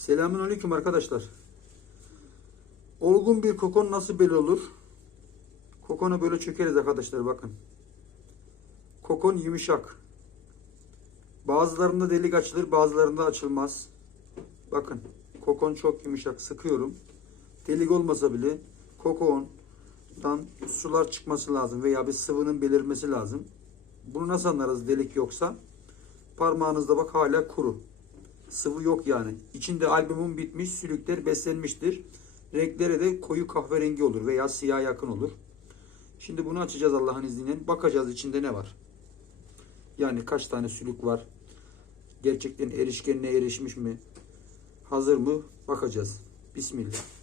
Selamünaleyküm arkadaşlar. Olgun bir kokon nasıl belli olur? Kokonu böyle çökeriz arkadaşlar bakın. Kokon yumuşak. Bazılarında delik açılır, bazılarında açılmaz. Bakın, kokon çok yumuşak. Sıkıyorum. Delik olmasa bile kokondan sular çıkması lazım veya bir sıvının belirmesi lazım. Bunu nasıl anlarız delik yoksa? Parmağınızda bak hala kuru. Sıvı yok yani. İçinde albümün bitmiş, sülükler beslenmiştir. Renkleri de koyu kahverengi olur veya siyah yakın olur. Şimdi bunu açacağız Allah'ın izniyle. Bakacağız içinde ne var. Yani kaç tane sülük var. Gerçekten erişkenine erişmiş mi? Hazır mı? Bakacağız. Bismillah.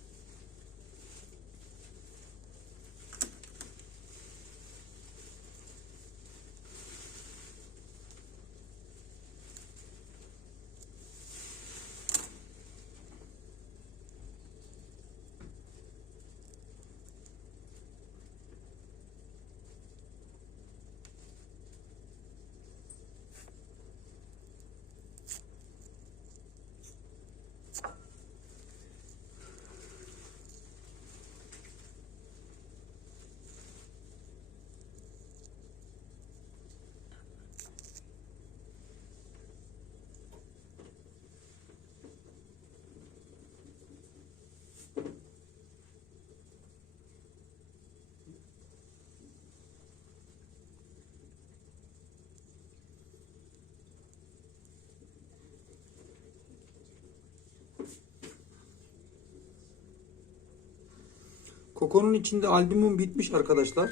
Kokonun içinde albümün bitmiş arkadaşlar.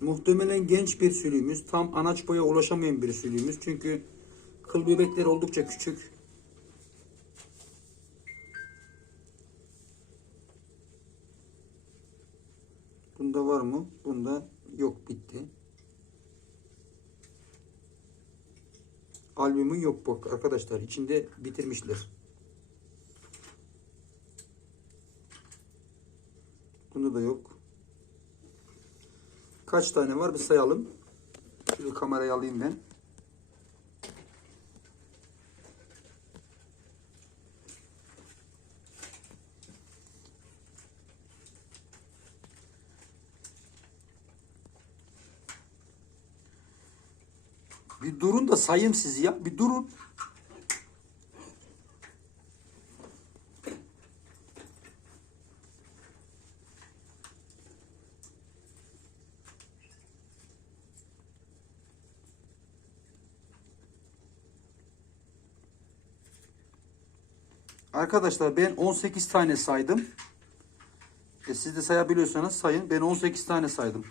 Muhtemelen genç bir sülüğümüz. Tam anaç boya ulaşamayan bir sülüğümüz. Çünkü kıl bebekleri oldukça küçük. Bunda var mı? Bunda yok bitti. Albümün yok bak arkadaşlar. içinde bitirmişler. Bunda da yok. Kaç tane var bir sayalım. Şöyle kamerayı alayım ben. Bir durun da sayayım sizi ya. Bir durun. Arkadaşlar ben 18 tane saydım. E siz de sayabiliyorsanız sayın. Ben 18 tane saydım.